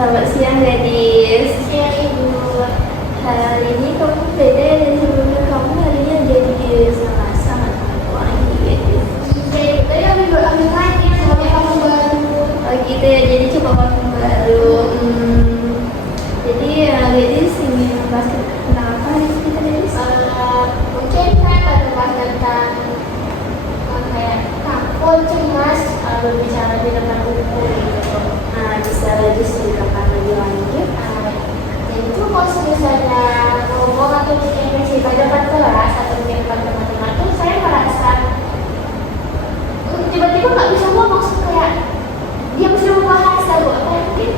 Selamat siang gadis. Siang Ibu. Hari ini kamu beda ya dari sebelumnya. Kamu hari ini jadi sangat wangi gadis. Iya, tadi ambil lagi sama kamu baru. Oh gitu ya, jadi coba kamu baru. Jadi gadis ingin membahas tentang apa hari ini kita gadis? Mungkin saya akan membahas tentang kayak takut, cemas, berbicara di depan umum gitu. Nah, bisa gadis ceritakan lebih lanjut. Jadi itu kalau misalnya ngomong atau bikin cerita depan kelas atau di depan teman-teman tuh saya merasa tiba-tiba nggak bisa ngomong kayak dia mesti membahasa bu apa mungkin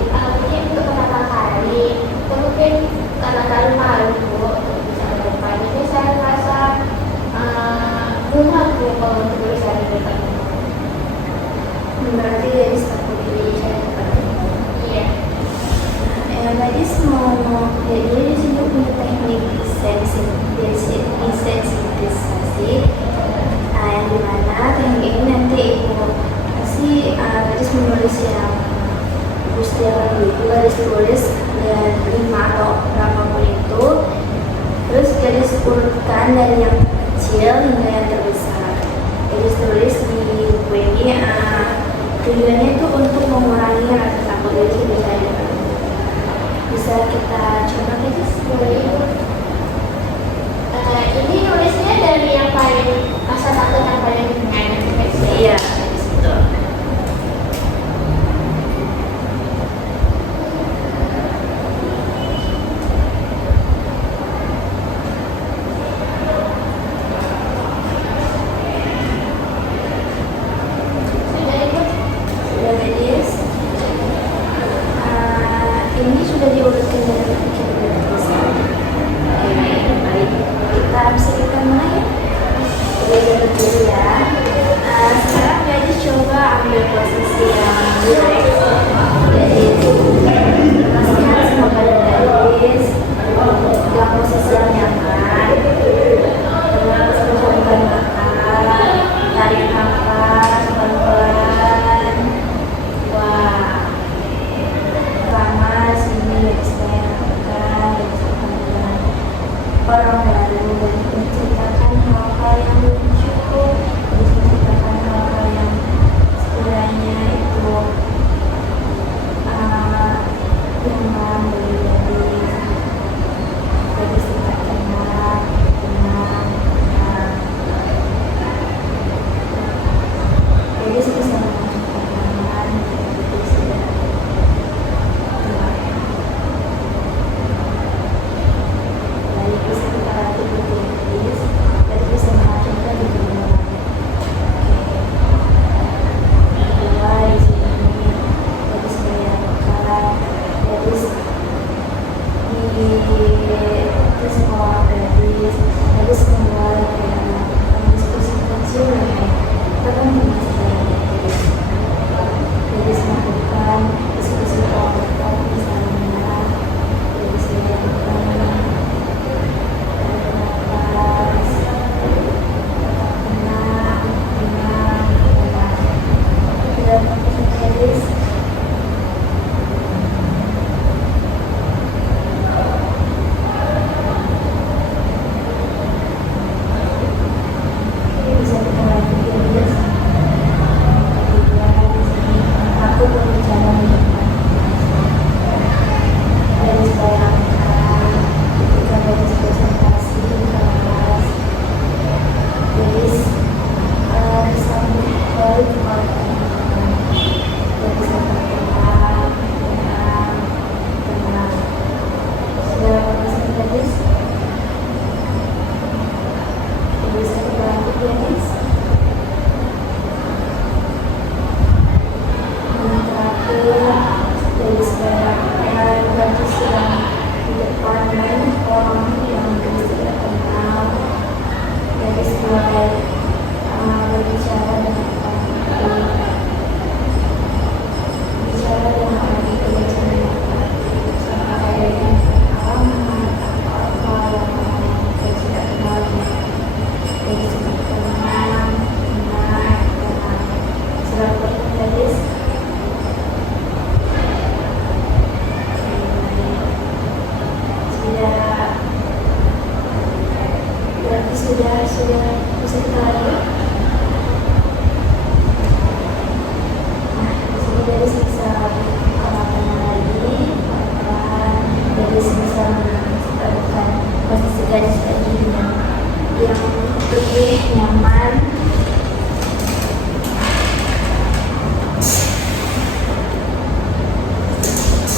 untuk pertama kali atau mungkin karena terlalu malu bu untuk bicara depan jadi saya merasa belum mampu kalau untuk berbicara di depan. Berarti gadis takut berbicara di depan umum. Iya. Gadis mau jadi di sini punya teknik desensitisasi. Yang dimana teknik ini nanti ibu kasih gadis menulis yang ibu setiap itu gadis tulis dan 5 atau berapapun itu, terus gadis urutkan dari yang kecil hingga yang terbesar. Gadis tulis di buku ini tujuannya itu untuk mengurangi rasa takut gadis berbicara di depan. Bisa kita coba gadis? Boleh ibu. Ini nulisnya dari yang paling rasa takut yang paling ringan. Iya, gadis betul. Sudah ibu. Sudah gadis. Ini sudah diurutkan dari yang kecil ke yang terbesar.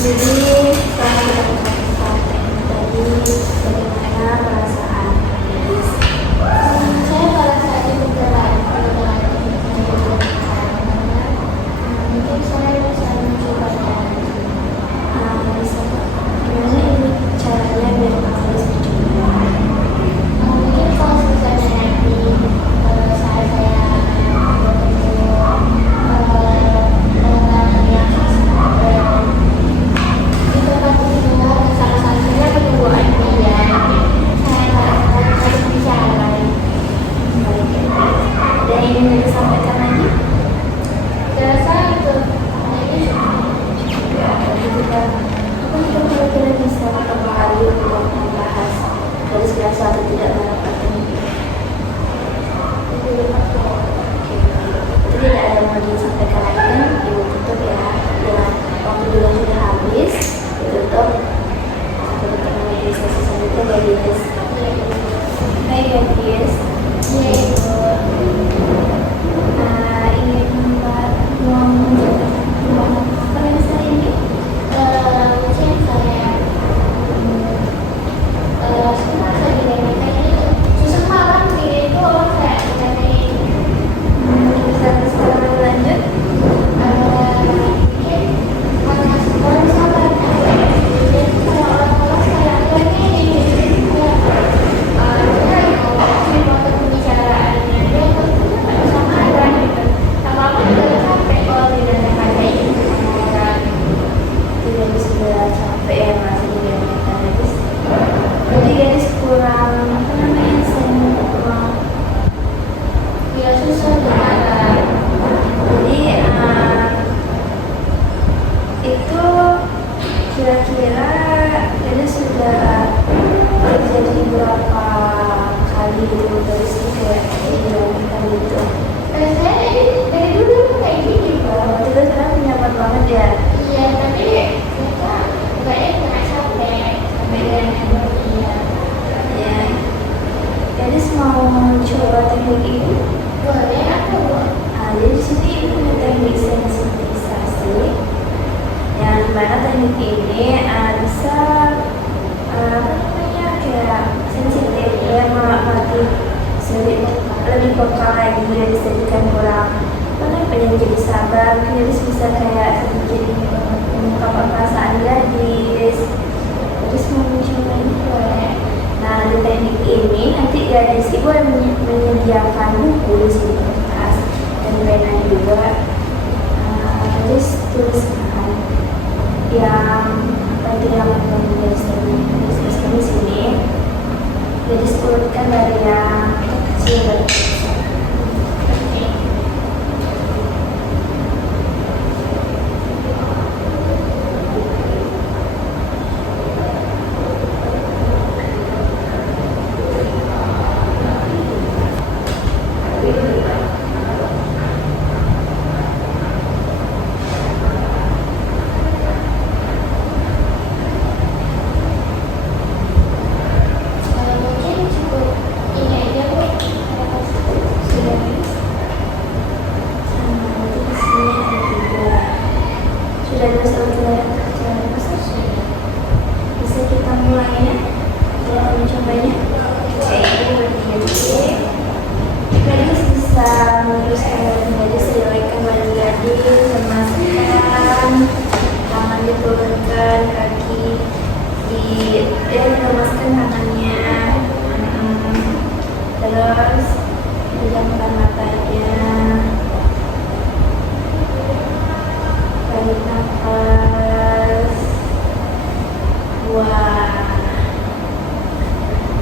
Jadi setelah kita praktek tadi, bagaimana perasaan Gadis? Saya merasa berat dengan mungkin saya bisa mencobanya. Bisa gimana ini caranya biar Gadis mencoba? Mungkin kalau misalnya nanti saat saya bertemu orang yang di tempat itu salah satunya penemuan dia, saya harus bicara. Baik, Gadis. Ada yang ingin Gadis sampaikan lagi? Saya rasa itu Ya, jadi kita kira-kira bisa ketemu lagi untuk membahas Gadis merasa atau tidak mendapatkan ini. Oke, itu tidak ada yang mau disampaikan lagi kan? Ibu tutup ya. Dan waktu juga sudah habis, ditutup. Sampai ketemu di sesi selanjutnya, Gadis. Baik, Gadis. Ingin Mbak mau menjelaskan apa yang hari ini? mungkin saya sekarang saya dinamika ini susah banget sih itu orang saya dinamik Bisa sekarang lanjut. mungkin karena orang sabar jadi kalau orang-orang saya ini waktu pembicaraannya dia nggak bisa marah gitu sama apa juga sampai kalau tidak ada itu sama orang. Tidak bisa capek ya masih di Gadis. Jadi Gadis kurang apa namanya kurang. Ya susah bicara. Jadi itu kira-kira Gadis sudah terjadi berapa kali gitu dari sini kayak dinamika gitu. Saya dari dulu kayak gini Kalau kok. kita sekarang nyaman banget ya. Iya tapi kita kayaknya kena capek sampai dengan iya. Ya, Gadis mau coba teknik ini. Boleh aku Jadi di sini ibu punya teknik sensitisasi yang dimana teknik ini bisa apa namanya kayak sensitif ya melatih lebih peka lagi dan dijadikan kurang apa namanya jadi sabar. Gadis bisa kayak sedikit mengungkapkan perasaan Gadis. Gadis mau mencoba ini boleh. Nah di teknik ini nanti Gadis ibu akan menyediakan buku di sini kertas dan pena juga. Gadis tuliskan yang apa itu yang akan Gadis tuliskan di sini. Gadis urutkan dari yang kecil dari besar. mungkin cukup ini aja bu. Sudah Nanti di sini ada tiga. Sudah ada saudara kecil besar sudah. Bisa kita mulai ya. Kita mencobanya. Oke, ini berdiri. Gadis bisa meneruskan dari Gadis dilaikan badan Gadis, lemaskan tangan diturunkan, kaki dilemaskan tangannya. Terus pejamkan matanya, tarik nafas, buang,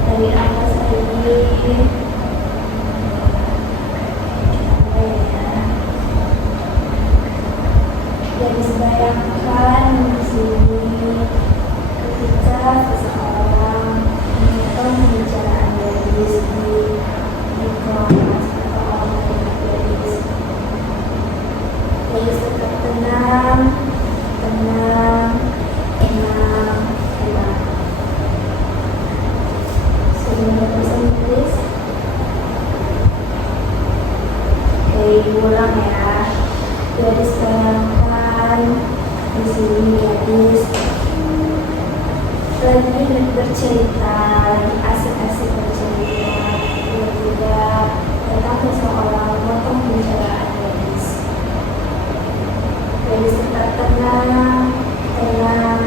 tarik nafas lagi. Gadis bayangkan di sini ketika seseorang menonton pembicaraan Gadis di kelas atau online Gadis. Gadis tetap tenang, tenang, tenang, tenang. Sebelum bahasa Inggris, diulang ya. Gadis bayangkan di sini Gadis bercerita, lagi asik-asik bercerita, tiba-tiba datang seseorang memotong pembicaraan gadis. Gadis tetap tenang, tenang,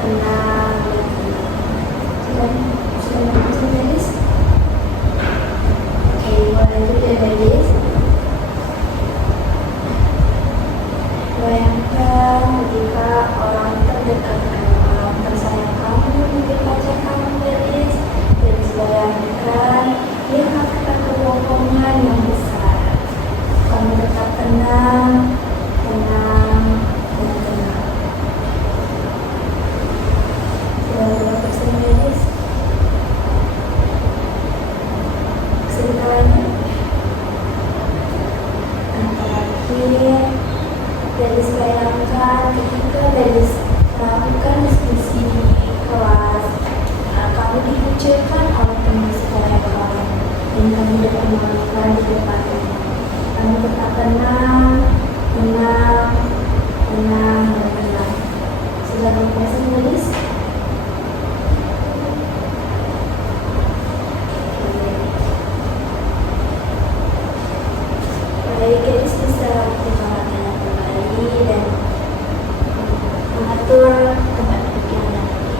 tenang, dan tenang. Sudah bagus ya gadis? Oke, mulai lanjut ya gadis. Bayangkan ketika orang terdekat kamu, orang tersayang kamu mungkin pacar kamu gadis. Gadis bayangkan dia kata kebohongan yang besar. Kamu tetap tenang, tenang, dan tenang. Sudah berapa gadis? Ceritanya terakhir, gadis bayangkan ketika gadis melakukan diskusi di kelas, kamu dikucilkan oleh teman sekolah kamu dan kamu dapat melakukan di depannya. Kamu tetap tenang, tenang, tenang, dan tenang. Sudah berpuasa gadis? Baik, gadis bisa bertanya kembali dan mengatur tempat duduk yang nanti.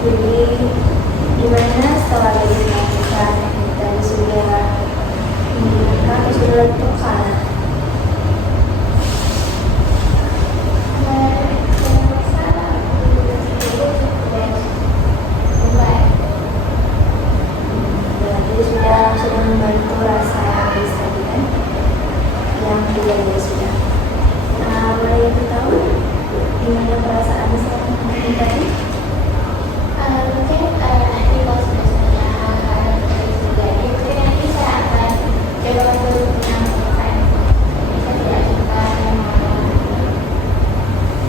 Jadi, gimana setelah gadis melakukan tadi sudah menggunakan atau sudah lakukan? Sudah membantu rasa gadis tadi kan, yang dia sudah. Boleh kita tahu gimana perasaan saat mengikuti tadi? Mungkin nanti kalau sudah saya jadi mungkin nanti saya akan coba untuk menyampaikan. Saya tidak suka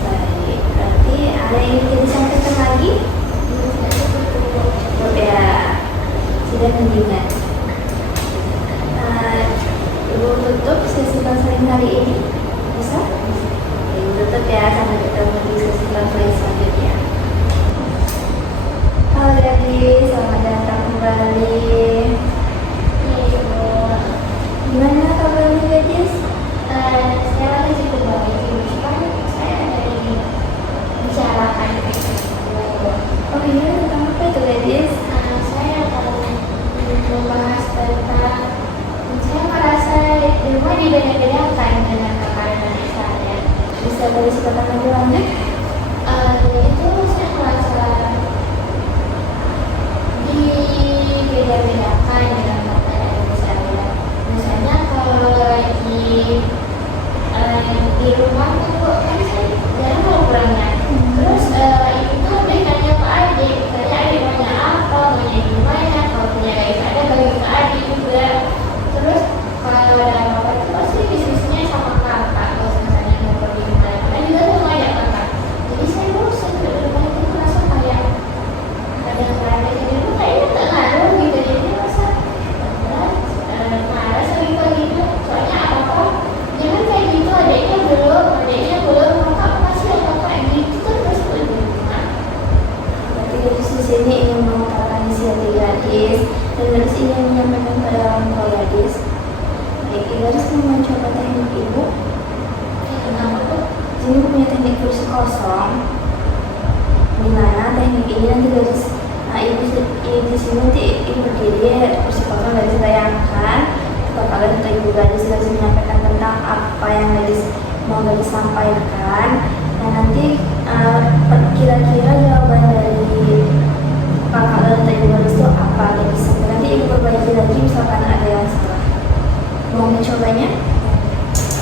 Baik, berarti ada yang ingin disampaikan lagi? Cukup ya, sudah mendingan. Ibu tutup sesi konseling hari ini, bisa? Ibu tutup ya, sampai ketemu di sesi konseling selanjutnya. Halo gadis, selamat datang kembali. Ibu. Gimana kabarnya gadis? Saya lagi cukup baik. Cuman saya ada ingin bicarakan itu. Oh iya, tentang apa itu gadis? Saya akan membahas tentang saya merasa di rumah dibeda-bedakan dengan kakak dan adik saya. Bisa gadis katakan lebih lanjut? Itu saya merasa dibeda-bedakan dengan kakak dan adik saya. Misalnya kalau lagi di rumah itu kan saya jarang mau pulangnya. Terus itu berikannya ke adik. Saya adik maunya apa, maunya gimana, kalau punya guys ada bagi ke adik juga. Terus kalau ada apa-apa itu pasti diskusinya sama kakak. Kalau misalnya mau pergi kemana juga tuh ngajak kakak. Jadi saya bosan di rumah itu merasa kayak ada keluarga di rumah kayaknya nggak ngaruh gitu. Jadi merasa marah sering kayak gitu. Soalnya apa-apa jangan kayak gitu, adiknya belum kakak pasti ada kayak gitu terus di rumah. Berarti gadis di sini ingin mengungkapkan isi hati gadis dan gadis ingin menyampaikan pada orang tua gadis. Baik, gadis mau mencoba teknik ibu. Kenapa tuh? Sini punya teknik kursi kosong. Di mana teknik ini nanti gadis, ibu di sini nanti ibu berdiri kursi kosong, gadis bayangkan kepada atau ibu gadis menyampaikan tentang apa yang gadis mau gadis sampaikan. Dan nanti kira-kira jawaban dari kakak dan ibu gadis itu apa gadis. Nanti ibu perbaiki lagi misalkan ada yang salah. Mau mencobanya?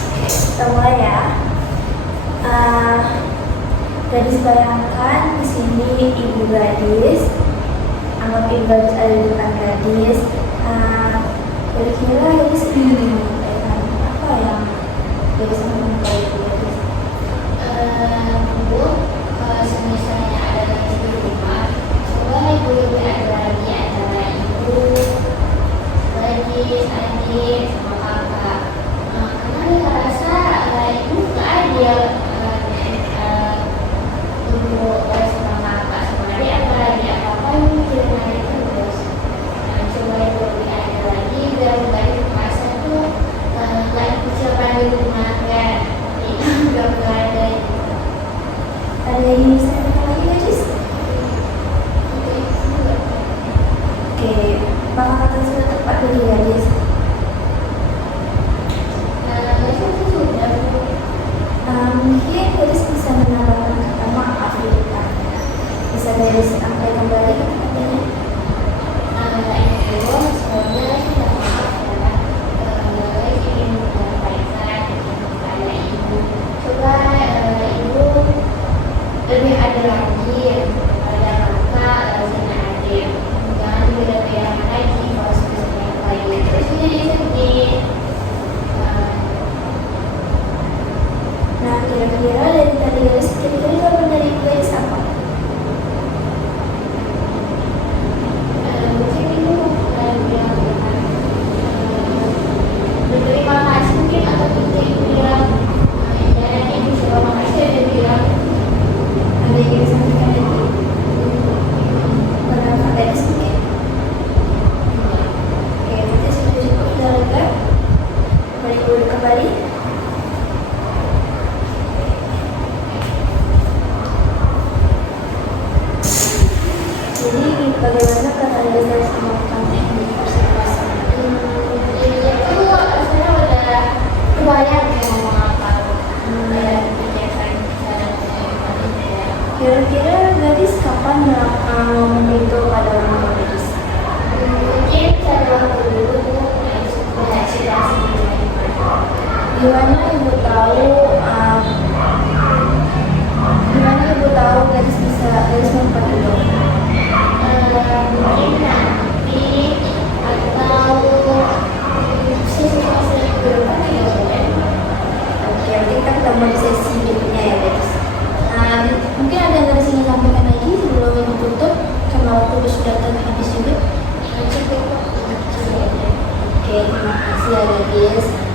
Oke, kita mulai ya. Gadis bayangkan di sini ibu gadis, anggap ibu gadis ada di depan gadis. Kira-kira gadis ingin menyampaikan apa yang gadis mau menyampaikan gadis? Bu, kalau misalnya ada lagi di rumah, coba ibu ada lagi antara ibu, gadis, adik, apakah kata sudah tepat bagi gadis? Sudah. Mungkin gadis bisa menambahkan kata maaf di depan. Bisa gadis sampai kembali katanya. Ibu sebenarnya sudah maaf ya. Ingin menyampaikan kepada ibu. Coba ibu lebih ada lagi pada kakak Zina adik. Jangan dibeda-bedakan lagi kalau sudah yang lain. Terus jadi sedih. Nah, kira-kira dari tadi gadis, kira-kira jawaban dari ibu gadis apa? Mungkin ibu bilang berterima kasih mungkin atau mungkin ibu bilang ya nanti ibu coba makasih dia bilang Ada yang ingin disampaikan lagi? Pada kak gadis mungkin? Oke, nanti sudah cukup, sudah lega. Mari dulu kembali. Jadi bagaimana kata gadis sama konten di versi kuasa? itu saya udah kebayang ya ngomong apa dan kebiasaan saya. Kira-kira gadis kapan ngomong itu pada orang tua gadis? Mungkin saya waktu dulu sudah situasi Gimana ibu tahu? Gimana ibu tahu gadis melakukan itu? mungkin nanti atau situasi berubah ya. Oke, nanti kita ketemu di sesi berikutnya ya gadis. Mungkin ada yang gadis ingin sampaikan lagi sebelum ibu tutup karena waktu sudah habis juga. Cukup. Oke, terima kasih ya gadis.